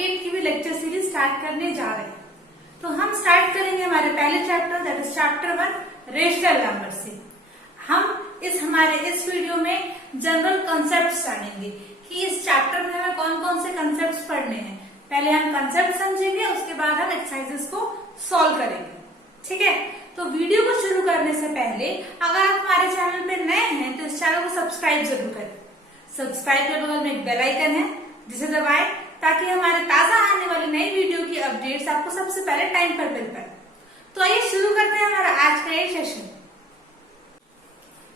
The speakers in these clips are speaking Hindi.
8 की भी लेक्चर सीरीज स्टार्ट करने जा रहे हैं। तो हम स्टार्ट करेंगे हमारे पहले chapter that is chapter 1 rational number से। हम हमारे इस वीडियो में जनरल कंसेप्ट जानेंगे कि इस चैप्टर में हमें कौन कौन से कंसेप्ट पढ़ने हैं। पहले हम कंसेप्ट समझेंगे, उसके बाद हम एक्सरसाइजेस को सॉल्व करेंगे। ठीक है, तो वीडियो को शुरू करने से पहले अगर आप हमारे चैनल पे नए हैं तो इस चैनल को सब्सक्राइब जरूर करें। सब्सक्राइब के बगल में एक बेल आइकन है जिसे दबाएं ताकि हमारे ताजा आने वाली नई वीडियो की अपडेट्स आपको सबसे पहले टाइम पर मिल पाए। तो आइए शुरू करते हैं हमारा आज का ये सेशन।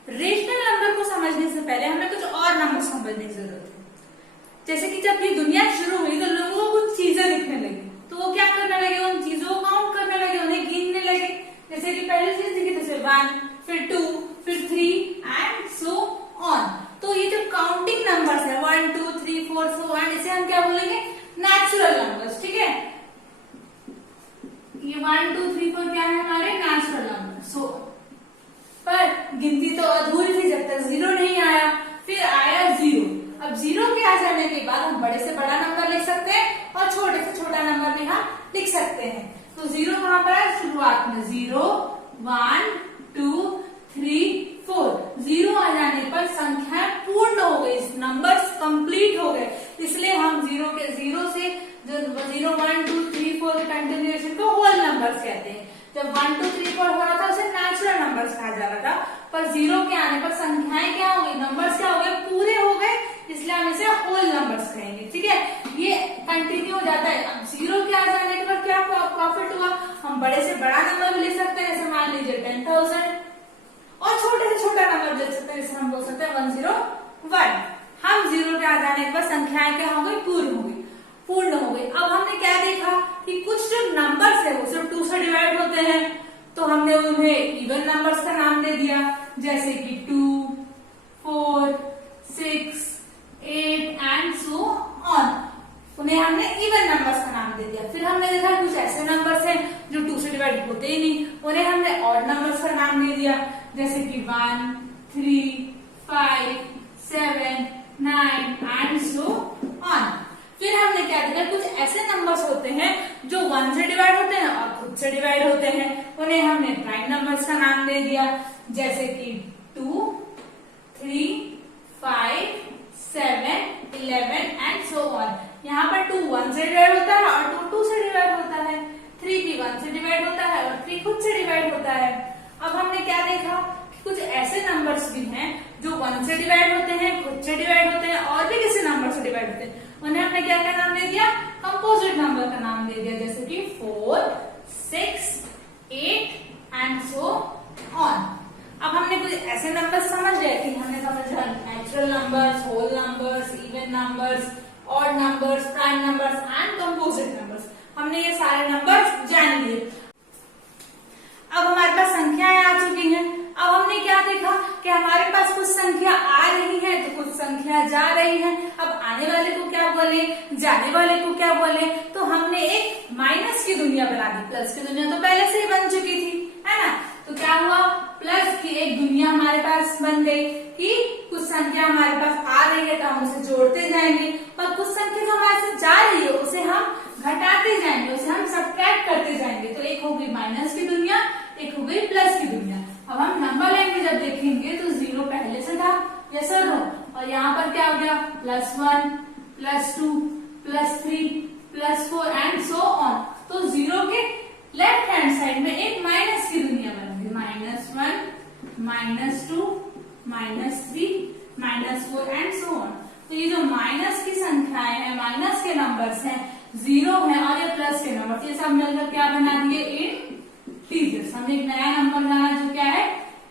रेशनल नंबर को समझने से पहले हमें कुछ और नंबर समझने की जरूरत है। जैसे कि जब ये दुनिया शुरू हुई तो लोगों को कुछ चीजें दिखने लगी, तो वो क्या करने लगे, उन चीजों को काउंट करने लगे, उन्हें गिनने लगे। जैसे कि पहले चीज दिखी जैसे 1, फिर 2, फिर 3 एंड सो ऑन। तो ये जो काउंटिंग नंबर्स है 1, 2, 3, 4 सो ऑन, इसे हम क्या बोलेंगे, नेचुरल नंबर्स। ठीक है, ये 1, 2, 3, 4 क्या है हमारे नेचुरल नंबर। सो पर गिनती तो अधूरी थी जब तक 0 नहीं आया, फिर आया 0। अब 0 के आ जाने के बाद हम बड़े से बड़ा नंबर लिख सकते हैं और छोटे से छोटा नंबर भी हम लिख सकते हैं। तो 0 कहां पर है, शुरुआत में 0, 1, 2, 3, 4। 0 आ जाने पर संख्याएं पूर्ण हो गई, नंबर्स कंप्लीट हो गए, इसलिए हम 0 से जो 0, 1, 2, 3, 4 के कंटिन्यूएशन को होल नंबर्स कहते हैं। जब 1, 2, 3, 4 हो रहा था उसे नेचुरल नंबर्स कहा जा रहा था, पर 0 के आने पर संख्याएं क्या हो गई, नंबर्स क्या हो गए, पूरे हो गए, इसलिए हम इसे होल नंबर्स कहेंगे। ठीक है, ये कंटिन्यू हो जाता है। अब 0 के आ जाने के बाद क्या प्रॉफिट हुआ, हम बड़े से बड़ा नंबर भी लिख सकते हैं, जैसे मान लीजिए 10,000, और छोटे से छोटा नंबर लिख सकते हैं, जैसे हम बोल सकते हैं 101। हम 0 के आ जाने के बाद संख्याएं क्या हो गई, पूर्ण हो गई। अब हमने क्या देखा कि कुछ जो नंबर्स है वो सिर्फ 2 से डिवाइड होते हैं, तो हमने उन्हें इवन नंबर्स का नाम दे दिया, जैसे कि 2, 4, 6, 8 एंड सो ऑन। उन्हें हमने इवन नंबर्स का नाम दे दिया। फिर हमने देखा कुछ ऐसे नंबर्स हैं जो 2 से डिवाइड होते ही नहीं, उन्हें हमने ऑड नंबर्स का नाम दे दिया, जैसे कि 1, 3, 5, 7, 9 एंड सो ऑन। फिर हमने क्या देखा, कुछ ऐसे नंबर्स होते हैं जो 1 से डिवाइड होते हैं और खुद से डिवाइड होते हैं, उन्हें हमने प्राइम नंबर्स का नाम दे दिया, जैसे कि 2, 3, 5, 7, 11 एंड सो ऑन। यहाँ पर 2 1 से डिवाइड होता है और 2 2 से डिवाइड होता है, 3 भी 1 से डिवाइड होता है और 3 खुद से डिवाइड होता है। अब हमने क्या देखा कि कुछ ऐसे नंबर्स भी हैं जो 1 से डिवाइड होते हैं, खुद से डिवाइड होते हैं और भी किसी नंबर से डिवाइड होते हैं, उन्हें हमने क्या क्या नाम दे दिया, कंपोजिट नंबर का नाम दे दिया, जैसे कि 4, 6, 8 एंड सो ऑन। अब हमने कुछ ऐसे नंबर समझ गए कि हमने समझा natural numbers, whole numbers, even numbers, odd numbers, prime numbers and composite numbers. हमने ये सारे नंबर्स जान लिए। अब हमारे पास संख्याएं आ चुकी हैं। अब हमने क्या देखा कि हमारे पास कुछ संख्या आ रही है तो कुछ संख्या जा रही है। अब आने वाले को क्या बोले, जाने वाले को क्या बोले, तो हमने एक माइनस की दुनिया बना दी। प्लस की दुनिया तो पहले से ही बन चुकी थी, है ना। तो क्या हुआ, प्लस की एक दुनिया हमारे पास बन गई कि कुछ संख्या हमारे पास आ रही है तो हम उसे जोड़ते जाएंगे, और कुछ संख्या जो हमारे से जा रही है उसे हम घटाते जाएंगे, उसे हम सब्ट्रैक्ट करते जाएंगे। तो एक हो गई माइनस की दुनिया, एक हो गई प्लस की दुनिया। अब हम नंबर लाइन में जब देखेंगे तो 0 पहले से था, यस और नो, और यहाँ पर क्या हो गया, +1, +2, +3, +4 एंड सो ऑन। तो 0 के लेफ्ट हैंड साइड में एक माइनस की दुनिया बन गई, -1, -2, -3, -4 एंड सो ऑन। तो ये जो माइनस की संख्याएं हैं, माइनस के नंबर्स हैं, 0 है और ये प्लस के नंबर, ये सब मिलकर क्या बना दिए, इंटीजर्स। हमने एक नया नंबर जाना जो क्या है,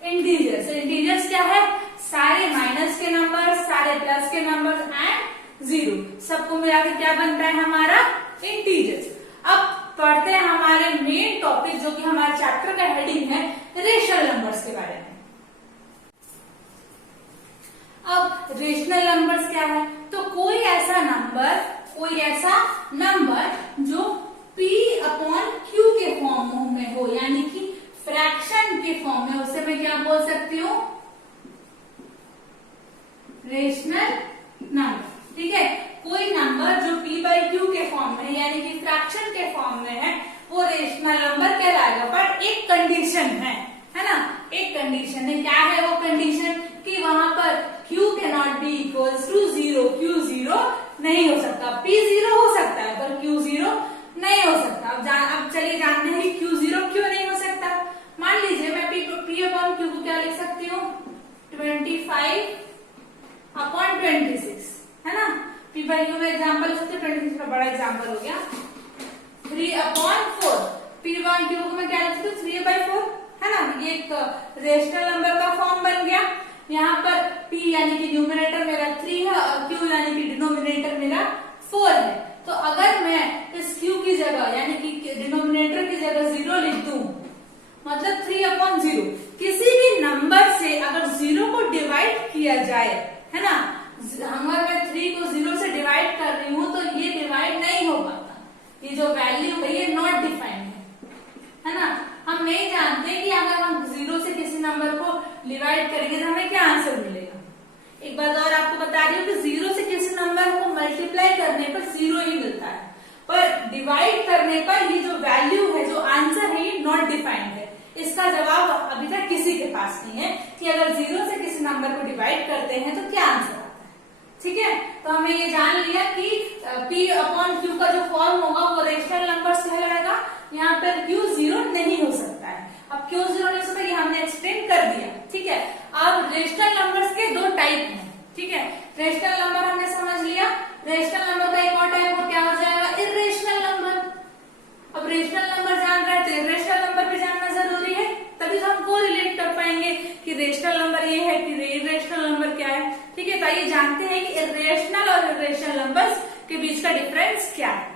इंटीजर्स। इंटीजर्स क्या है, सारे माइनस के नंबर, सारे प्लस के नंबर एंड 0 सबको मिलाकर क्या बनता है हमारा, इंटीजर्स। अब पढ़ते हैं हमारे मेन टॉपिक जो कि हमारे चैप्टर का हेडिंग है, रेशनल नंबर्स के बारे में। अब रेशनल नंबर्स क्या है, तो कोई ऐसा नंबर जो P/Q के फॉर्म में हो, यानी कि फ्रैक्शन के फॉर्म में, उसे मैं क्या बोल सकती हूँ, रेशनल नंबर। ठीक है, कोई नंबर जो P/Q के फॉर्म में यानी कि फ्रैक्शन के फॉर्म में है वो रेशनल नंबर कहलाएगा। पर एक कंडीशन है ना, एक कंडीशन है। क्या है वो कंडीशन? कि वहां पर q cannot be equals to 0, q 0 नहीं हो सकता। p 0 हो सकता है पर q 0 नहीं हो सकता। अब चलिए जानते हैं कि q 0 क्यों नहीं हो सकता। मान लीजिए मैं p अपॉन q को क्या लिख सकती हूँ, 25 अपॉन 26, है ना। p बाई q में एग्जाम्पल लिख सकते, 26 का बड़ा एग्जाम्पल हो गया। 3 अपॉन 4, p अपॉन q को मैं क्या लिख सकती हूँ, 3/4, है ना। ये एक रेशनल नंबर का फॉर्म बन गया। यहाँ पर p यानी कि न्यूमरेटर मेरा 3 है और q यानी कि डिनोमिनेटर मेरा 4 है। तो अगर मैं इस q की जगह यानी कि डिनोमिनेटर की जगह 0 लिख दूं, मतलब 3/0, किसी भी नंबर से अगर 0 को डिवाइड किया जाए, है ना, अगर मैं 3 को 0 से डिवाइड कर रही हूं तो ये डिवाइड नहीं हो पाता। ये जो वैल्यू है ये नॉट डिफाइंड है ना। हम नहीं जानते कि अगर हम 0 से किसी नंबर को डिवाइड करेंगे तो हमें क्या आंसर मिलेगा। एक बात और आपको बता रही हूँ कि 0 से किसी नंबर को मल्टीप्लाई करने पर 0 ही मिलता है, पर डिवाइड करने पर ये जो वैल्यू है, जो आंसर है, ये नॉट डिफाइंड है। इसका जवाब अभी तक किसी के पास नहीं है कि अगर 0 से किसी नंबर को डिवाइड करते हैं तो क्या आंसर आता है। ठीक है, तो हमें ये जान लिया कि p अपॉन q का जो फॉर्म होगा वो रेशनल नंबर से कहलाएगा। यहाँ पर q 0 नहीं हो सकता है। अब क्यों 0 नहीं हो सकता ये हमने एक्सप्लेन कर दिया। ठीक है, अब रेशनल नंबर्स के दो टाइप हैं। ठीक है, रेशनल नंबर हमने समझ लिया। रेशनल नंबर का एक और टाइप वो क्या हो जाएगा, इर्रेशनल नंबर। अब रेशनल नंबर जान रहे हैं तो इर्रेशनल नंबर भी जानना जरूरी है, तभी तो हम को रिलेट कर पाएंगे कि रेशनल नंबर ये है कि इर्रेशनल नंबर क्या है। ठीक है, तो आइए जानते हैं कि इर्रेशनल और इर्रेशनल नंबर्स के बीच का डिफरेंस क्या है।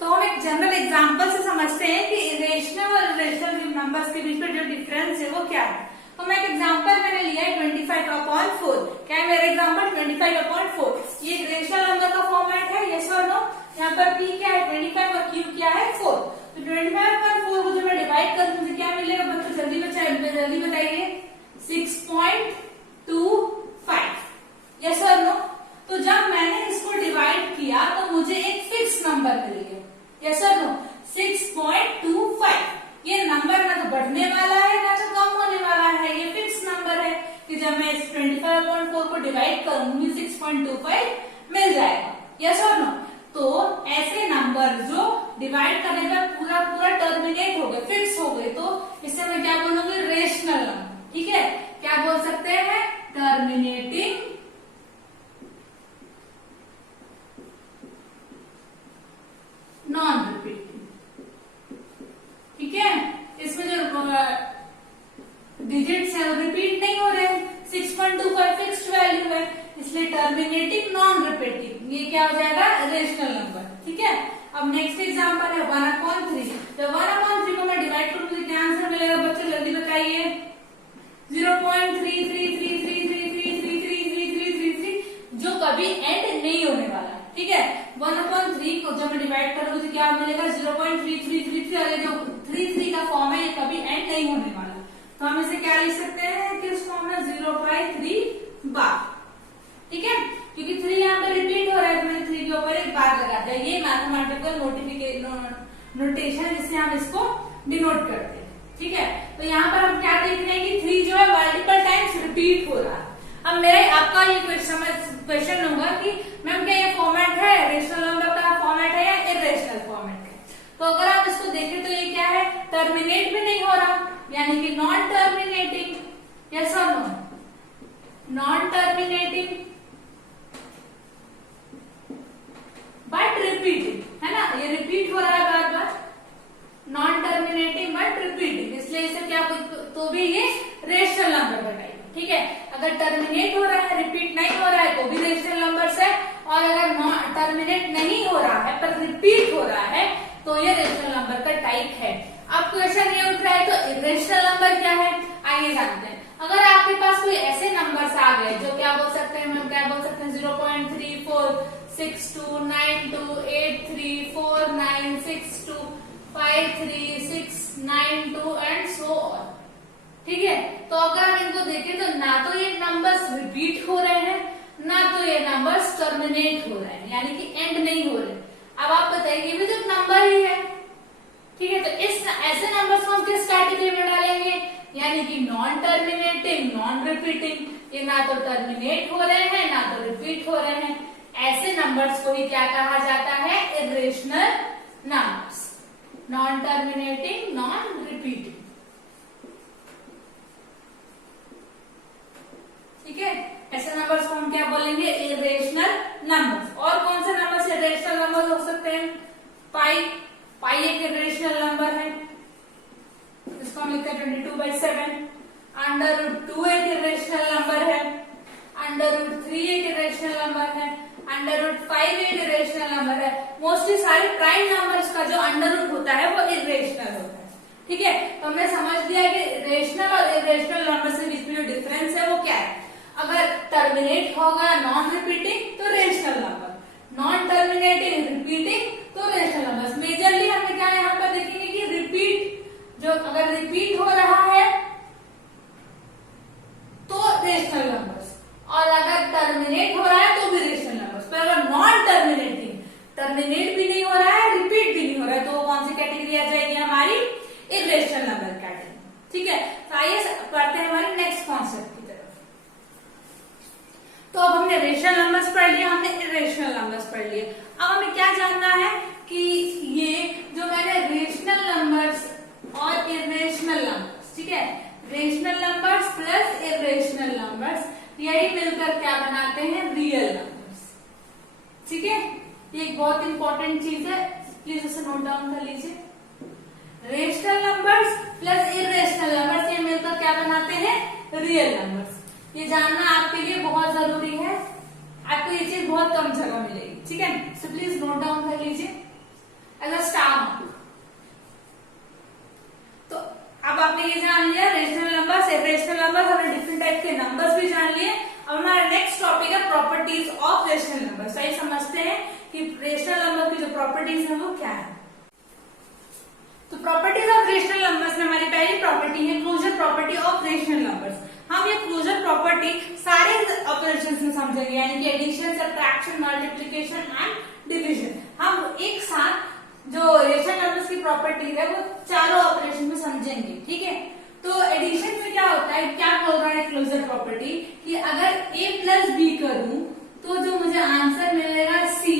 तो हम एक जनरल एग्जांपल से समझते हैं कि इर्रेशनल और इर्रेशनल नंबर्स के बीच में जो डिफरेंस है वो क्या है। तो मैं एक एग्जांपल मैंने लिया है 25/4। क्या है मेरा एग्जांपल, 25/4। ये रेशनल नंबर का फॉर्मेट है, यस और नो। यहाँ पर p क्या है 25 और q क्या है 4। तो 25/4 को जब मैं डिवाइड करूँ तो मुझे क्या मिलेगा बच्चों, जल्दी बताइए, 6.25, यस और नो। तो जब मैंने इसको डिवाइड किया तो मुझे एक फिक्स नंबर मिल गया, यस और नो, 6.25। ये नंबर ना तो बढ़ने वाला है ना तो कम होने वाला है, ये फिक्स नंबर है कि जब मैं इस 25/4 को डिवाइड करूंगी 6.25 मिल जाएगा, यस और नो। तो ऐसे नंबर जो डिवाइड करने पर पूरा टर्मिनेट हो गए, फिक्स हो गए, तो इसे मैं क्या बोलूंगी, रेशनल नंबर। ठीक है, क्या बोल सकते हैं, टर्मिनेटिंग नॉन रिपीटिंग। ठीक है, इसमें जो डिजिट्स है वो रिपीट नहीं हो रहे हैं, 6.25 फिक्स्ड वैल्यू है, इसलिए टर्मिनेटिंग नॉन रिपीटिंग, ये क्या हो जाएगा, रेशनल नंबर। ठीक है, अब नेक्स्ट एग्जांपल है 1/3। जब 1/3 को मैं डिवाइड करूँ तो क्या आंसर मिलेगा बच्चों, जल्दी बताइए, 0.3333333333 जो कभी एंड नहीं होने वाला है। ठीक है, 1/3 को जब मैं डिवाइड करूंगी तो क्या मिलेगा, 0.3333, और ये जो 33 का फॉर्म है ये कभी एंड नहीं होने वाला। तो हम इसे क्या लिख सकते हैं कि इस फॉर्म में 0/3 बार। ठीक है, क्योंकि 3 यहाँ पे रिपीट हो रहा है तो मैंने 3 के ऊपर एक बार लगा दिया। ये मैथमेटिकल नोटेशन जिससे हम इसको डिनोट करते हैं। ठीक है, तो यहाँ पर हम क्या देख रहे हैं कि 3 जो है मल्टीपल टाइम्स रिपीट हो रहा है। अब मेरे आपका ये क्वेश्चन होगा कि मैम क्या ये फॉर्मेट है, रेशनल नंबर का फॉर्मेट है या इर्रेशनल फॉर्मेट है। तो अगर आप इसको देखें तो ये क्या है, टर्मिनेट भी नहीं हो रहा, यानी कि नॉन टर्मिनेटिंग, यस और no, non terminating but repeating, है ना, ये रिपीट हो रहा है बार बार, नॉन टर्मिनेटिंग बट रिपीटिंग, इसलिए इसे क्या तो भी ये रेशनल नंबर का टाइप। ठीक है, अगर टर्मिनेट हो रहा है, रिपीट नहीं हो रहा है तो भी रेशनल नंबर्स है, और अगर टर्मिनेट नहीं हो रहा है पर रिपीट हो रहा है तो ये रेशनल नंबर का टाइप है। अब क्वेश्चन ये उठ रहा है तो इर्रेशनल नंबर क्या है, आइए जानते हैं। अगर आपके पास कोई ऐसे नंबर्स आ गए जो क्या बोल सकते हैं, हम क्या बोल सकते हैं, 0.346292834962533692 एंड सो ऑन। ठीक है, तो अगर हम इनको देखें तो ना तो ये नंबर्स रिपीट हो रहे हैं, ना तो ये नंबर्स टर्मिनेट हो रहे हैं, यानी कि एंड नहीं हो रहे। अब आप बताइए ये भी तो नंबर ही है, ठीक है। तो इस ऐसे नंबर्स को हम किस कैटेगरी में डालेंगे, यानी कि नॉन टर्मिनेटिंग, नॉन रिपीटिंग, ये ना तो टर्मिनेट हो रहे हैं ना तो रिपीट हो रहे हैं, ऐसे नंबर्स को ही क्या कहा जाता है, irrational numbers, non terminating, non repeating, ठीक है। ऐसे नंबर्स को हम क्या बोलेंगे, इरेशनल नंबर्स। और कौन से नंबर्स इरेशनल नंबर्स हो सकते हैं, पाई, पाई एक इरेशनल नंबर है, इसको हम लिखते हैं 22/7। √2 एक इरेशनल नंबर है, √3 एक इरेशनल नंबर है, √5 एक इरेशनल नंबर है। मोस्टली सारे प्राइम नंबर्स का जो अंडर रूट होता है वो इरेशनल होता है, ठीक है। तो हमने समझ लिया कि रेशनल और इरेशनल नंबर के बीच में जो डिफरेंस है वो क्या है। अगर टर्मिनेट होगा नॉन रिपीटिंग तो rational number, non terminating repeating तो रेशनल नंबर। मेजरली हमें क्या यहाँ पर देखेंगे कि रिपीट, जो अगर रिपीट हो रहा है तो रेशनल नंबर्स, और अगर टर्मिनेट हो रहा है तो भी रेशनल नंबर्स। पर अगर नॉन टर्मिनेटिंग, टर्मिनेट भी नहीं हो रहा है, रिपीट भी नहीं हो रहा है, तो वो कौन सी कैटेगरी आ जाएगी हमारी, इरेशनल नंबर कैटेगरी, ठीक है। तो आइए पढ़ते हैं हमारे नेक्स्ट कॉन्सेप्ट की तरफ। तो अब हमने रेशनल नंबर्स पढ़ लिया, हमने इरेशनल नंबर्स पढ़ लिए। अब हमें क्या जानना है कि ये जो मैंने रेशनल नंबर्स और इरेशनल नंबर्स, ठीक है, rational numbers plus irrational numbers, यही मिलकर क्या बनाते हैं, रियल नंबर्स, ठीक है। ये एक बहुत इंपॉर्टेंट चीज है, प्लीज इसे नोट डाउन कर लीजिए। Rational numbers plus irrational numbers, ये मिलकर क्या बनाते हैं, रियल नंबर्स। ये जानना आपके लिए बहुत जरूरी है, आपको ये चीज बहुत कम जगह मिलेगी, ठीक है। सो प्लीज नोट डाउन कर लीजिए एज अ स्टार मार्क। तो अब आपने ये जान लिया रेशनल नंबर्स, इरेशनल नंबर्स, हमने डिफरेंट टाइप के नंबर्स भी जान लिए। अब हमारा नेक्स्ट टॉपिक है प्रॉपर्टीज ऑफ रेशनल नंबर्स। तो ये समझते हैं कि रेशनल नंबर की जो प्रॉपर्टीज है वो क्या है। तो प्रॉपर्टीज ऑफ रेशनल नंबर्स में हमारी पहली प्रॉपर्टी है closure property of rational numbers. हम ये क्लोजर प्रॉपर्टी सारे ऑपरेशंस में समझेंगे, यानी कि addition, subtraction, multiplication and division. हम एक साथ जो रेशनल नंबर्स की प्रॉपर्टी है वो चारों ऑपरेशन में समझेंगे, ठीक है। तो एडिशन में क्या होता है, क्या बोल रहा है क्लोजर प्रॉपर्टी, कि अगर a प्लस बी करूं तो जो मुझे आंसर मिलेगा c,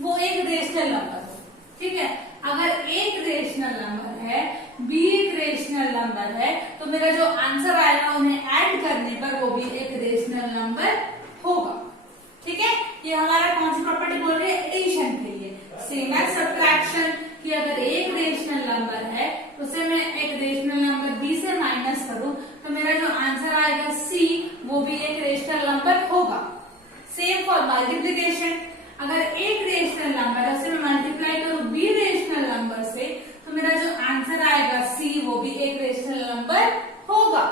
वो एक रेशनल नंबर हो, ठीक है। अगर एक रेशनल नंबर है, b एक रेशनल नंबर है, तो मेरा जो आंसर आएगा उन्हें ऐड करने पर वो भी एक रेशनल नंबर होगा, ठीक है। ये हमारा कौन सी प्रॉपर्टी बोल रही है, एडिशन के लिए। सेम एज सब्ट्रैक्शन, कि अगर एक रेशनल नंबर है उसे मैं एक रेशनल नंबर b से माइनस करूं तो मेरा जो आंसर आएगा c, वो भी एक रेशनल नंबर होगा। सेम फॉर मल्टीप्लिकेशन, अगर एक रेशनल नंबर है उसे मैं मल्टीप्लाई करूं b रेशनल नंबर से तो मेरा जो आंसर आएगा c, वो भी एक रेशनल नंबर होगा।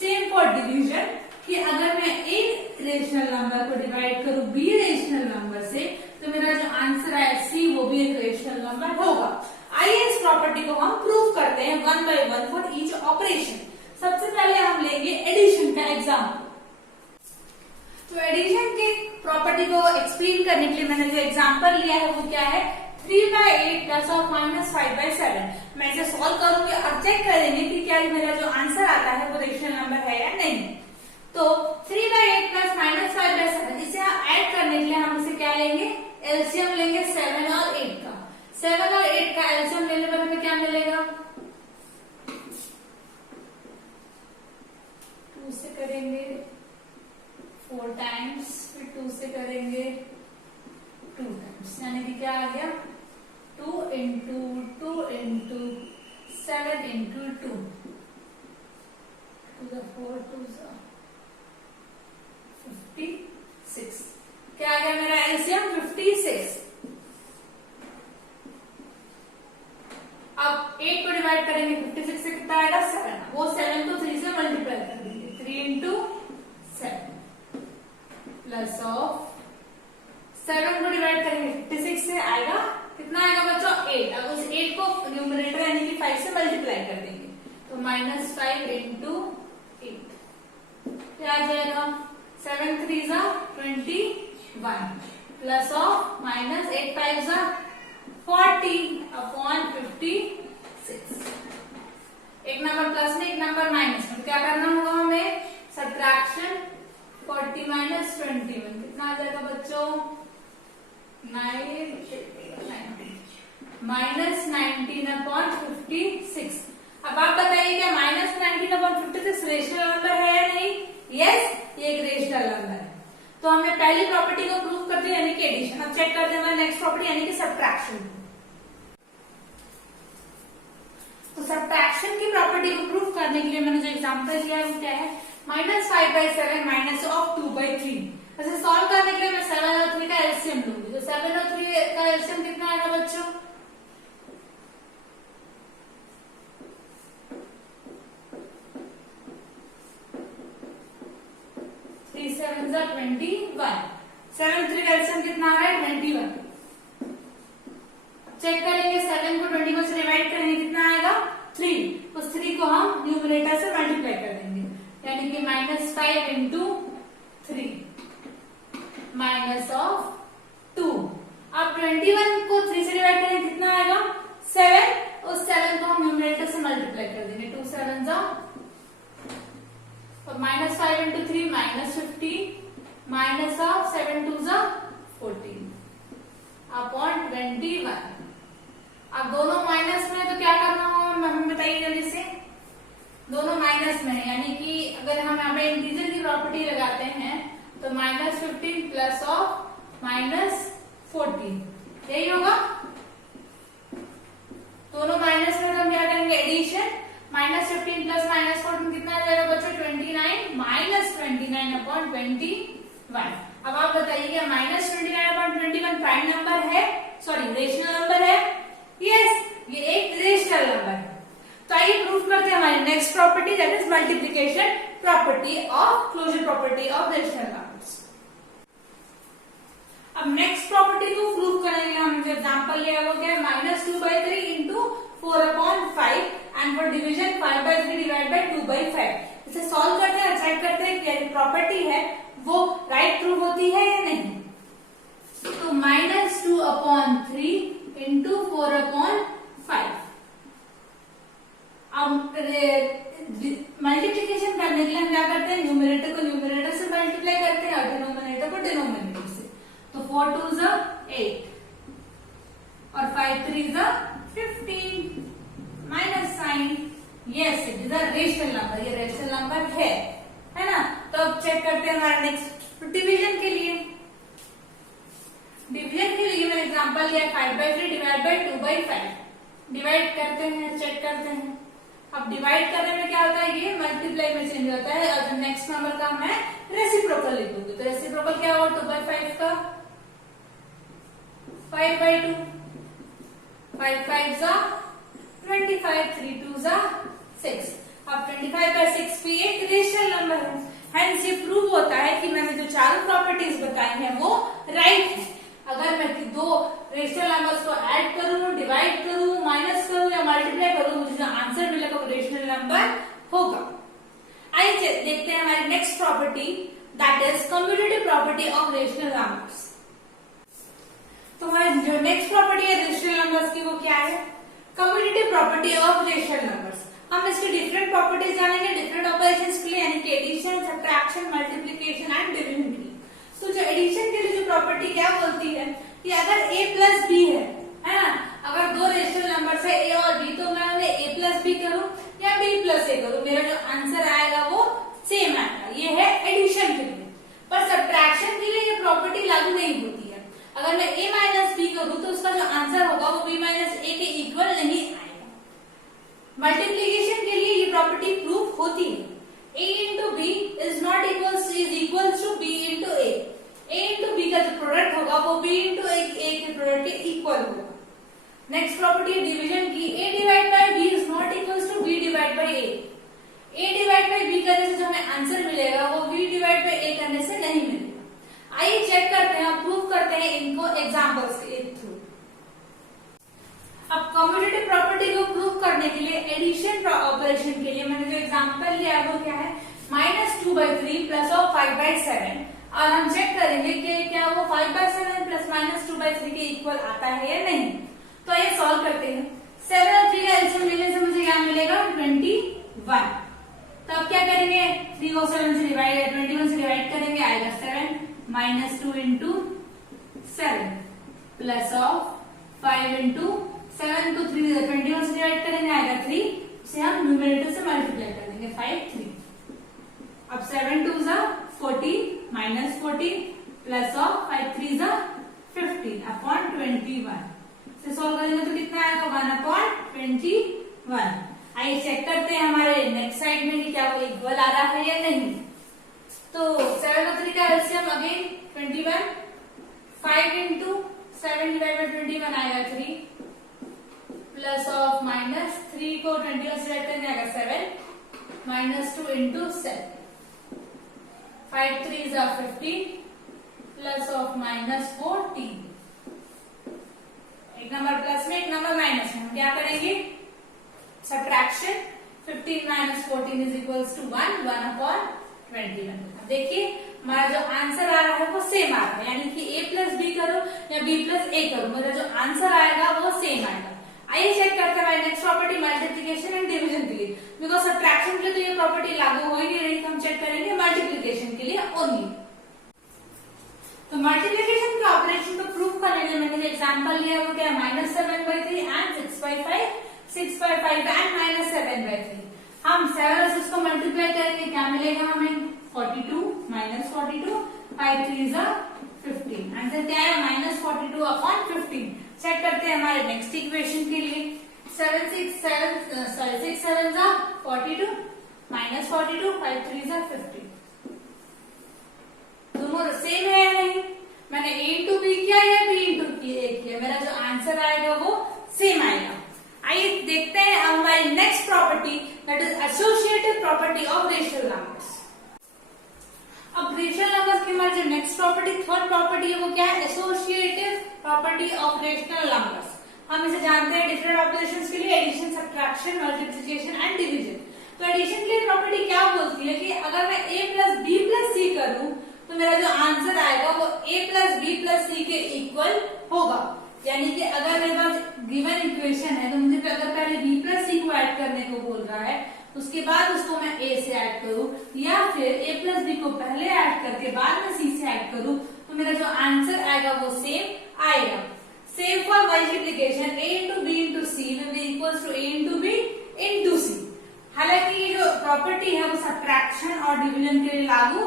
सेम फॉर डिवीजन, कि अगर मैं एक रेशनल नंबर को डिवाइड करूं b रेशनल नंबर से तो मेरा जो आंसर आएगा c, वो भी एक रेशनल नंबर होगा। आइए इस प्रॉपर्टी को हम प्रूव करते हैं one by one for each operation. सबसे पहले हम लेंगे एडिशन का एग्जाम्पल। तो एडिशन की प्रॉपर्टी को एक्सप्लेन करने के लिए मैंने जो एग्जाम्पल लिया है वो क्या है, 3/8 प्लस और माइनस 5/7। मैं इसे सॉल्व करूंगी और चेक करेंगे कि क्या मेरा जो आंसर आता है वो रेशनल नंबर है या नहीं। तो 3/8 प्लस माइनस 5/7, इसे ऐड करने के लिए हम इसे क्या लेंगे, एलसीएम लेंगे 7 और 8 का। 7 और 8 का एलसीएम लेने पर हमें क्या मिलेगा, 2 से करेंगे 4 टाइम्स, फिर 2 से करेंगे 2 टाइम्स, यानी कि क्या आ गया 2 into 2 into 7 into 2 to the 4 to the 56। क्या आ गया मेरा एलसीएम 56। अब 8 को डिवाइड करेंगे 56 से, कितना आएगा 7। वो 7 को 3 से मल्टीप्लाई कर देंगे, 3 इंटू 7 प्लस ऑफ 7 को डिवाइड करेंगे 56 से, आएगा कितना आएगा बच्चों 8। अब उस 8 को न्यूमरेटर यानी कि 5 से मल्टीप्लाई कर देंगे तो -5 इंटू 8 क्या आ जाएगा 7 3 जा 21 प्लस ऑफ -8 5 जा 40/56। एक नंबर प्लस में एक नंबर माइनस में, क्या करना होगा हमें? सब्ट्रैक्शन 40 माइनस 21 कितना आ जाएगा बच्चों? -19/56। अब आप बताइए क्या -19/56 रेशनल नंबर है या नहीं? यस, ये एक रेशनल नंबर है। तो हमने पहली प्रॉपर्टी को प्रूव कर दिया यानी कि एडिशन। अब चेक करते हैं हमारी नेक्स्ट प्रॉपर्टी यानी कि सब्ट्रैक्शन। तो सब्ट्रैक्शन की प्रॉपर्टी को प्रूव करने के लिए मैंने जो एग्जांपल लिया है वो क्या है? -5/7 -2/3। ऐसे सॉल्व करने के लिए मैं 7 और 3 का एलसीएम लूंगी। तो 7 और 3 का एलसीएम कितना आएगा बच्चों? 3 7 21। 7 3 का एलसीएम कितना आ रहा है? 21। चेक करेंगे 7 को 21 से डिवाइड करेंगे कितना आएगा? 3। उस 3 को हम न्यूमरेटर से मल्टीप्लाई कर देंगे यानी कि -5 × 3 -2। अब 21 को 3 से डिवाइड करेंगे कितना आएगा? 7। उस 7 को हम न्यूमरेटर से मल्टीप्लाई कर देंगे। 2 7 तो -5 × 3 -15 -7 2 14 अपॉन 21। अब दोनों माइनस में तो क्या करना होगा हमें बताइए जल्दी से। दोनों माइनस में यानी कि अगर हम यहाँ पे इंटीजर की प्रॉपर्टी लगाते हैं तो -15 प्लस ऑफ -14 यही होगा। दोनों माइनस में तो हम क्या करेंगे? एडिशन। -15 प्लस -14 कितना आ जाएगा बच्चों? 29 -29/21। अब आप बताइए -29/21 प्राइम नंबर है? सॉरी रेशनल नंबर है? यस, ये एक रेशनल नंबर है। तो आइए प्रूफ करते हैं हमारी next property that is multiplication property of closure property of rational numbers. अब नेक्स्ट प्रॉपर्टी को प्रूव करने के लिए हमने जो एग्जांपल लिया वो क्या है? -2/3 × 4/5 एंड फॉर डिवीजन 5/3 / 2/5। इसे सॉल्व करते हैं, चेक करते हैं कि प्रॉपर्टी है वो राइट प्रूव होती है या नहीं। तो -2/3 × 4/5। अब मल्टीप्लिकेशन करने के लिए हम क्या करते हैं? न्यूमरेटर को न्यूमरेटर से मल्टीप्लाई करते हैं और डिनोमिनेटर को डिनोमिनेटर से। तो 4 2 8 और 5 3 15 minus sign. Yes, it is a rational number. ये रेशनल नंबर है ना? तो अब चेक करते हैं हमारे नेक्स्ट डिवीजन के लिए। डिवीजन के लिए मैंने एग्जांपल लिया 5/3 / 2/5। डिवाइड करते हैं, चेक करते हैं। अब डिवाइड करने में क्या होता है? ये मल्टीप्लाई में चेंज होता है और नेक्स्ट नंबर का मैं रेसिप्रोकल लिखूंगी। तो रेसिप्रोकल क्या होगा? 2/5 का 5/2। 5 5 25 3 2 6। अब 25/6 भी एक रेशनल नंबर है। हेंस ये प्रूव होता है कि मैंने जो चारों प्रॉपर्टीज बताई हैं वो राइट है। अगर मैं दो रेशनल नंबर्स को ऐड करूं, डिवाइड करूं, माइनस करूं या मल्टीप्लाई करूं, मुझे जो आंसर मिलेगा वो रेशनल नंबर होगा। आइए देखते हैं हमारी next property that is commutative property of rational numbers. तो हमारी जो नेक्स्ट प्रॉपर्टी है रेशनल नंबर्स की वो क्या है? Commutative property of rational numbers. हम इसकी डिफरेंट प्रॉपर्टीज जानेंगे डिफरेंट ऑपरेशंस के लिए यानी कि addition, subtraction, multiplication and division के लिए। तो जो एडिशन के लिए जो प्रॉपर्टी क्या बोलती है कि अगर a प्लस बी है ना? अगर दो रेशनल नंबर्स है a और b तो मैं उन्हें a प्लस बी करूं या b प्लस a करूं, मेरा जो आंसर आएगा वो सेम आएगा। ये है एडिशन के लिए। पर सब्ट्रैक्शन के लिए ये प्रॉपर्टी लागू नहीं होती है। अगर मैं a माइनस बी करूं तो उसका जो आंसर होगा वो b माइनस a के इक्वल नहीं आएगा। मल्टीप्लीकेशन के लिए ये प्रॉपर्टी प्रूफ होती है। a into b is equals to b into a। a into b का जो प्रोडक्ट होगा वो b into a के प्रोडक्ट के इक्वल होगा। नेक्स्ट प्रॉपर्टी डिवीजन की a divide by b is not equals to b divide by a। a divide by b करने से जो हमें आंसर मिलेगा वो b डिवाइड बाय a करने से नहीं मिलेगा। आइए चेक करते हैं, प्रूव करते हैं इनको एग्जांपल्स के थ्रू। अब कम्यूटेटिव प्रॉपर्टी को प्रूव करने के लिए एडिशन ऑपरेशन के लिए मैंने जो एग्जांपल लिया है वो क्या है? -2/3 प्लस ऑफ 5/7। और हम चेक करेंगे कि क्या वो 5/7 प्लस -2/3 के इक्वल आता है या नहीं। तो ये सॉल्व करते हैं। 7 और 3 का एलसीएम लेने से मुझे क्या मिलेगा 21। तो अब क्या करेंगे 3 को 7 से डिवाइड 21 से डिवाइड करेंगे आएगा 7 minus 2 into 7 plus of 5 into 7 को 21 से डिवाइड करेंगे आएगा 3, इसे हम न्यूमरेटर से मल्टीप्लाई कर देंगे 5 3। अब 7 2 जा 14 माइनस 14 प्लस ऑफ 5 3 जा 15 अपॉन 21 से सॉल्व करेंगे तो कितना आएगा 1 अपॉन 21। आइए चेक करते हैं हमारे नेक्स्ट साइड में कि क्या वो इक्वल आ रहा है या नहीं। तो 7 और 3 का LCM again 21, 5 into 7 divide by 21 आएगा 3 प्लस ऑफ माइनस 3 को 21 से डिवाइड करने आएगा 7 minus 2 into 7 5 3 is 15 plus of minus 14। एक नंबर प्लस में एक नंबर माइनस में हम क्या करेंगे subtraction 15 minus 14 is equals to 1 1 upon 21। देखिए हमारा जो आंसर आ रहा है वो सेम आ रहा है, यानी कि a प्लस बी करो या b प्लस a करो, मेरा जो आंसर आएगा वो सेम आएगा। आइए चेक करते हैं next property multiplication and division के लिए। बिकॉज सब्ट्रैक्शन के लिए तो ये प्रॉपर्टी लागू हो ही नहीं रही, तो हम चेक करेंगे मल्टीप्लिकेशन के लिए ओनली। तो मल्टीप्लिकेशन के ऑपरेशन को प्रूव करने के लिए मैंने जो एग्जांपल लिया वो क्या है -7/3 एंड 6/5 6/5 एंड -7/3। हम 7 और 6 को मल्टीप्लाई करेंगे क्या मिलेगा हमें 42 माइनस 42 5 3 जा 15। आंसर क्या है -42 अपॉन 15। चेक करते हैं हमारे नेक्स्ट इक्वेशन के लिए 6 7 जा 42 माइनस 42 5 3 जा 15। दोनों सेम है या नहीं? मैंने a इंटू बी किया या b इंटू a किया, मेरा जो आंसर आएगा वो सेम आएगा। आइए देखते हैं हमारी next property that is associative property of rational numbers. अब रेशनल नंबर्स की हमारी जो नेक्स्ट प्रॉपर्टी थर्ड प्रॉपर्टी है वो क्या है associative property of rational numbers. हम इसे जानते हैं डिफरेंट ऑपरेशंस के लिए addition subtraction multiplication and division. तो एडिशन के लिए प्रॉपर्टी क्या बोलती है कि अगर मैं a प्लस बी प्लस सी करूं तो मेरा जो आंसर आएगा वो a प्लस बी प्लस सी के इक्वल होगा। यानी कि अगर मेरे पास गिवन इक्वेशन है तो मुझे अगर पहले b प्लस सी को ऐड करने को बोल रहा है उसके बाद उसको मैं a से ऐड करूं या फिर a प्लस बी को पहले ऐड करके बाद में c से ऐड करूं तो मेरा जो आंसर आएगा वो सेम आएगा। Same for multiplication a into B into C will be equals to a into B into C. हालांकि ये जो प्रॉपर्टी है वो सब्ट्रैक्शन और डिवीजन के लिए लागू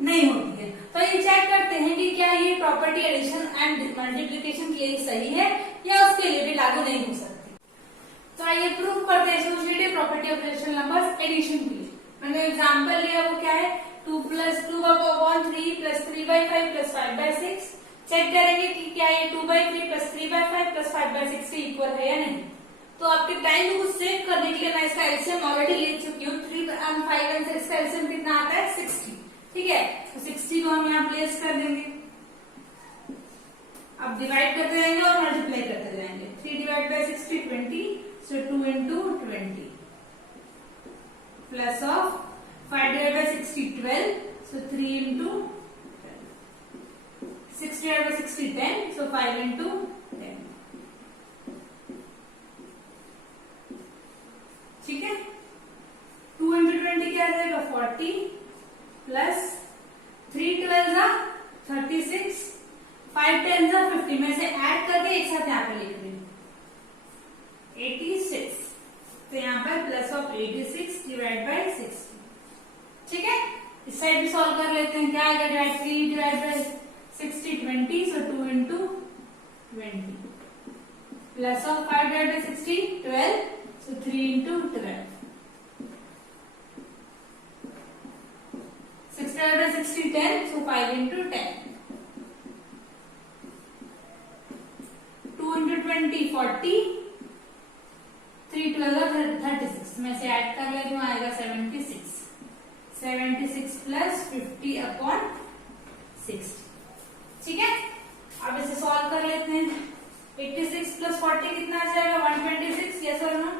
नहीं होती है। तो ये चेक करते हैं कि क्या ये प्रॉपर्टी एडिशन एंड मल्टीप्लिकेशन के लिए सही है या उसके लिए भी लागू नहीं हो सकती। तो आइए प्रूव करते हैं associative property of rational numbers addition के लिए। मैंने एग्जांपल लिया वो क्या है 2 plus 2 upon 3 plus 3/5 plus 5/6। Check करेंगे कि क्या ये 2/3 प्लस 3/5 प्लस 5/6 के इक्वल है या नहीं। तो आपके टाइम को सेव करने के लिए मैं इसका एलसीएम ऑलरेडी ले चुकी हूँ। 3 and 5 and 6 का एलसीएम कितना आता है 60। ठीक है, तो 60 को हम यहाँ प्लेस कर देंगे। अब डिवाइड करते जाएंगे और मल्टीप्लाई करते जाएंगे। 3 divide by 60 20, so 2 into 20 plus of 5 divide by 60 12, so 3 into 6 divide by 60 10, so 5 into 10। ठीक है, 2 इंटू 20 क्या आ जाएगा 40 प्लस 3 12 जा 36 5 10 जा 50। में से ऐड करके एक साथ यहाँ पे लिख रही हूँ 86। तो यहाँ पर प्लस ऑफ 86 डिवाइड बाई 60। ठीक है, इस साइड भी सॉल्व कर लेते हैं। क्या आएगा divide 3 divide by 60 20, so 2 into 20 plus of 5 divide by 60 12, so 3 into 12 6 divided by 60 10, so 5 into 10 2 into 20 40 3 12 36। मैं से ऐड कर लेती हूँ आएगा 76 प्लस 50 अपॉन 60। ठीक है, अब इसे सॉल्व कर लेते हैं। 86 प्लस 40 कितना आ जाएगा 126। यस और नो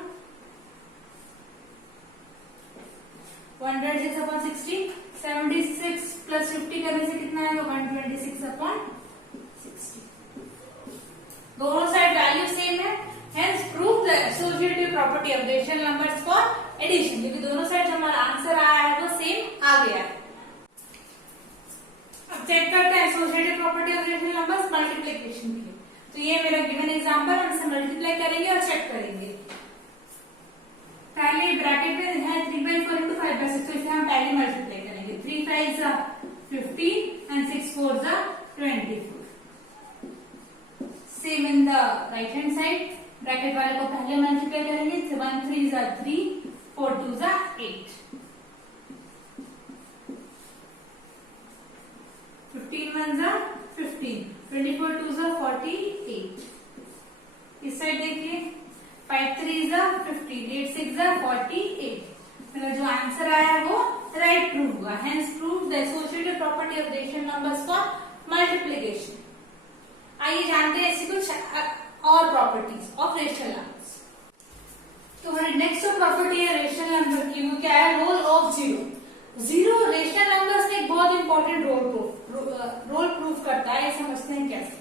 126 अपॉन 60। 76 प्लस 50 करने से कितना आएगा 126 अपॉन 60। दोनों साइड वैल्यू सेम है of rational numbers for addition, क्योंकि दोनों साइड जो हमारा आंसर आया है वो सेम आ गया है। अब चेक करते हैं associated property of rational numbers multiplication की। तो ये मेरा गिवन एग्जांपल, हम इसे मल्टीप्लाई करेंगे और चेक करेंगे। पहले ब्रैकेट में है 3/4 into 5/6, तो इसे हम पहले मल्टीप्लाई करेंगे। 3 5 15 and 6 4 24। Same in the right hand side, bracket वाले को पहले मल्टीप्लाई करेंगे। 1 3 3 4 2 8, 15 1 15, 24 2 48। इस साइड देखिए 5 3 15, 8 6 48। मेरा जो आंसर आया वो राइट प्रूव हुआ। Hence prove the associated property of rational numbers for multiplication. आइए जानते हैं ऐसी कुछ और प्रॉपर्टीज ऑफ रेशनल नंबर्स। तो हमारी नेक्स्ट प्रॉपर्टी है रेशनल नंबर की, वो क्या है? Role of zero. Zero rational numbers में एक बहुत इंपॉर्टेंट रोल प्रूफ करता है। समझते हैं कैसे।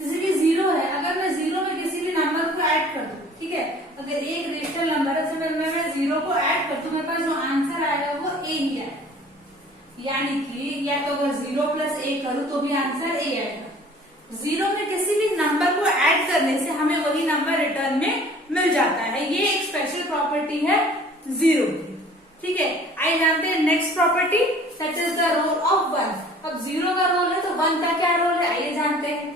जैसे कि जीरो है, अगर मैं जीरो में किसी भी नंबर को ऐड कर दूं, ठीक है, अगर एक रेशनल नंबर है उसमें मैं जीरो को ऐड कर दूं, मेरे पास जो आंसर आएगा वो ए ही आएगा। यानी कि या तो अगर 0 + a करूं तो भी आंसर ए आएगा। जीरो में किसी भी नंबर को ऐड करने से हमें वही नंबर रिटर्न में मिल जाता है। ये एक स्पेशल प्रॉपर्टी है जीरो की, ठीक है। आइए जानते हैं next property, that is the role of 1। अब जीरो का रोल है तो 1 का क्या रोल है, आइए जानते हैं।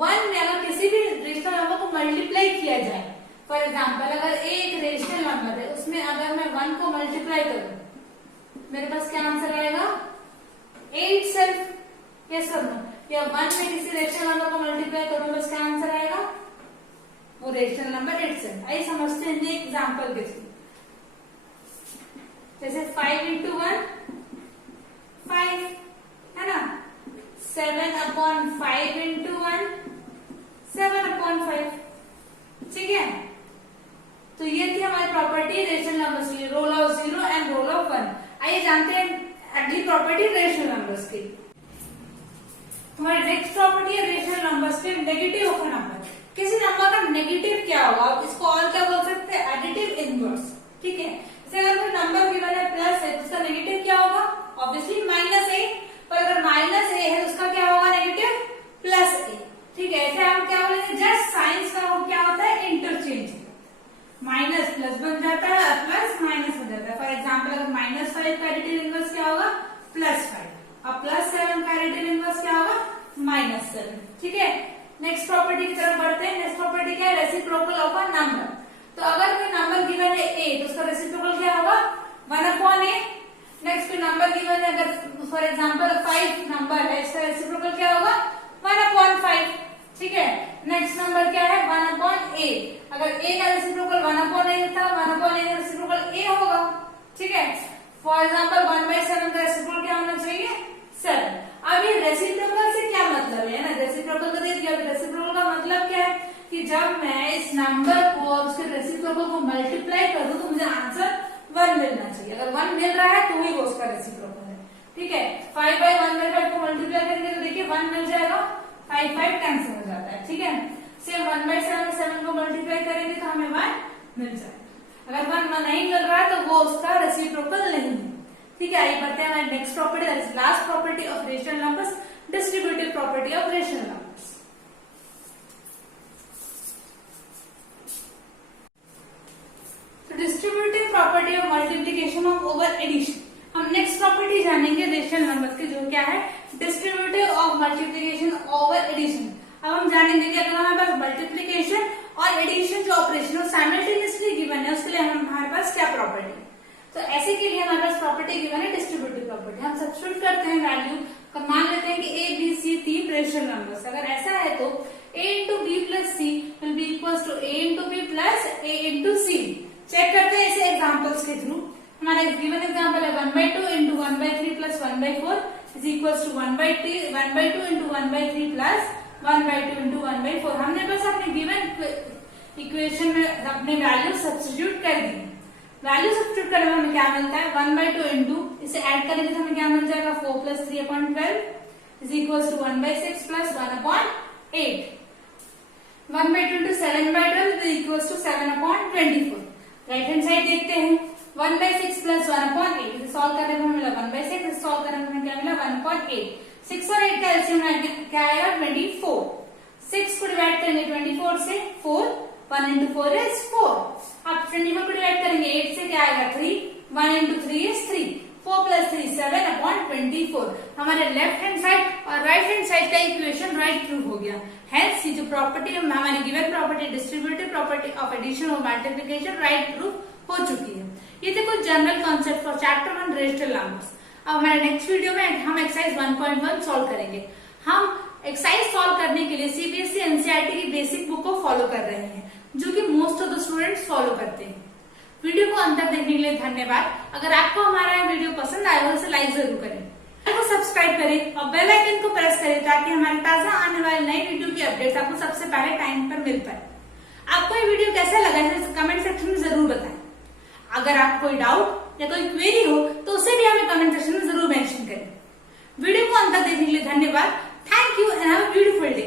1 में अगर किसी भी रेशनल नंबर को मल्टीप्लाई किया जाए, फॉर एग्जाम्पल अगर एक रेशनल नंबर है उसमें अगर मैं 1 को मल्टीप्लाई करूं, मेरे पास क्या आंसर आएगा? 8 सेल्फ। यस और नो? या 1 में किसी रेशनल नंबर को मल्टीप्लाई करूं, बस क्या आंसर आएगा? वो रेशनल नंबर 8 सेल्फ। आइए समझते हैं एग्जाम्पल के थ्रू। जैसे 5 into 1 5 है ना, 7/5 into 1 7/5, ठीक है। तो ये थी हमारी प्रॉपर्टी रेशनल नंबर्स की, role of 0 and role of 1। आइए जानते हैं अगली प्रॉपर्टी रेशनल नंबर्स की। हमारी नेक्स्ट प्रॉपर्टी है रेशनल नंबर्स के नेगेटिव ऑफ नंबर। किसी नंबर का नेगेटिव क्या होगा, आप इसको और क्या बोल सकते हैं? एडिटिव इनवर्स, ठीक है। जैसे अगर कोई नंबर गिवन है प्लस है तो उसका नेगेटिव क्या होगा? Obviously -a। पर अगर -a है तो उसका क्या होगा? नेगेटिव +a, ठीक है। ऐसे हम क्या बोलेंगे? जस्ट साइंस का वो क्या होता है? इंटरचेंज। माइनस प्लस बन जाता है, प्लस माइनस हो जाता है। फॉर एग्जाम्पल अगर -5 का एडिटिव इनवर्स क्या होगा? +5। अब +7 का एडिटिव इनवर्स क्या होगा? -7, ठीक है। नेक्स्ट प्रॉपर्टी की तरफ बढ़ते हैं। नेक्स्ट प्रॉपर्टी क्या है? Reciprocal of a number. तो अगर कोई नंबर गिवन है a तो उसका रेसिप्रोकल क्या होगा? 1/a। नेक्स्ट कोई नंबर गिवन है, अगर फॉर एग्जांपल 5 नंबर है, इसका रेसिप्रोकल क्या होगा? 1/5, ठीक है। नेक्स्ट नंबर क्या है? 1/a। अगर a का रेसिप्रोकल 1/a था, 1/a का रेसिप्रोकल a होगा, ठीक है। फॉर एग्जांपल 1/7 का रेसिप्रोकल क्या होना चाहिए? 7। अब ये रेसिप्रोकल से क्या मतलब है ना? रेसिप्रोकल तो दे दिया। रेसिप्रोकल का मतलब क्या है कि जब मैं इस नंबर को और उसके रेसिप्रोकल को मल्टीप्लाई करूं तो मुझे आंसर 1 मिलना चाहिए। अगर 1 मिल रहा है तो ही वो उसका रेसिप्रोकल है, ठीक है। 5/1/5 को मल्टीप्लाई करेंगे तो देखिए 1 मिल जाएगा, 5 5 कैंसिल हो जाता है, ठीक है। सेम 1/7 7 को मल्टीप्लाई करेंगे तो हमें 1 मिल जाएगा। अगर 1 नहीं मिल रहा है तो वो उसका रेसिप्रोकल नहीं है, ठीक है। आइए बढ़ते हैं हमारी next property, that is last property of rational numbers, distributive property of rational numbers. Distributive property of multiplication of over addition. हम नेक्स्ट प्रॉपर्टी जानेंगे रेशनल नंबर्स की, जो क्या है? Distributive of multiplication over addition. अब हम जानेंगे कि अगर हमारे पास मल्टीप्लिकेशन और एडिशन जो ऑपरेशन साइमल्टेनियसली गिवन है उसके लिए हमारे पास क्या प्रॉपर्टी है। तो ऐसे के लिए हमारे पास प्रॉपर्टी गिवन है डिस्ट्रीब्यूटिव प्रॉपर्टी। हम सब्स्टिट्यूट करते हैं वैल्यू, मान लेते हैं कि a b c 3 rational numbers. अगर ऐसा है तो a into b plus c will be equals to a into b plus a into c। Check करते हैं इसे एग्जांपल्स के थ्रू। हमारा गिवन एग्जांपल है 1/2 into 1/3 plus 1/4 is equals to 1/2 into 1/3 plus 1/2 into 1/4। हमने बस अपने गिवन इक्वेशन में अपने वैल्यू सब्स्टिट्यूट कर दी। वैल्यू सब्स्टिट्यूट करने में हमें क्या मिलता है? 1/2 इंटू, इसे ऐड करेंगे तो हमें क्या मिल जाएगा? 4 plus 3/12 is equals to 1/6 plus 1/8। 1/2 into 7/12 is equals to 7/24। Right hand side देखते हैं 1/6 प्लस 1/8 इसे सॉल्व करने में मिला 1/6 इसे सॉल्व करने में क्या मिला 1/8 6 और 8 का एलसीएम क्या आएगा 24 6 को डिवाइड करेंगे 24 से 4 1 into 4 is 4 अब 24 को डिवाइड करेंगे 8 से क्या आएगा 3 1 into 3 is 3 4 plus 3 7/24 हमारे लेफ्ट हैंड साइड और राइट हैंड साइड का इक्वेशन राइट प्रूव हो गया। हेंस ये जो प्रॉपर्टी हमारी given property distributive property of addition और मल्टीप्लिकेशन राइट प्रूव हो चुकी है। ये थे कुछ general concept for chapter 1 rational numbers. अब हमारे नेक्स्ट वीडियो में हम एक्सरसाइज 1.1 सॉल्व करेंगे। हम एक्सरसाइज सॉल्व करने के लिए सीबीएसई एनसीईआरटी की बेसिक बुक को फॉलो कर रहे हैं जो कि most of the students follow करते हैं। वीडियो को अंत तक देखने के लिए धन्यवाद। अगर आपको हमारा वीडियो पसंद आया हो तो लाइक जरूर करें, को सब्सक्राइब करें और बेल आइकन को प्रेस करें ताकि हमारे ताजा आने वाले नए वीडियो की अपडेट्स आपको सबसे पहले टाइम पर मिल पाए। आपको ये वीडियो कैसा लगा है कमेंट सेक्शन में जरूर बताएं। अगर आपको कोई डाउट या कोई क्वेरी हो तो उसे भी हमें कमेंट सेक्शन में जरूर मेंशन करें। वीडियो को अंत तक देखने के लिए धन्यवाद। Thank you and have a beautiful day.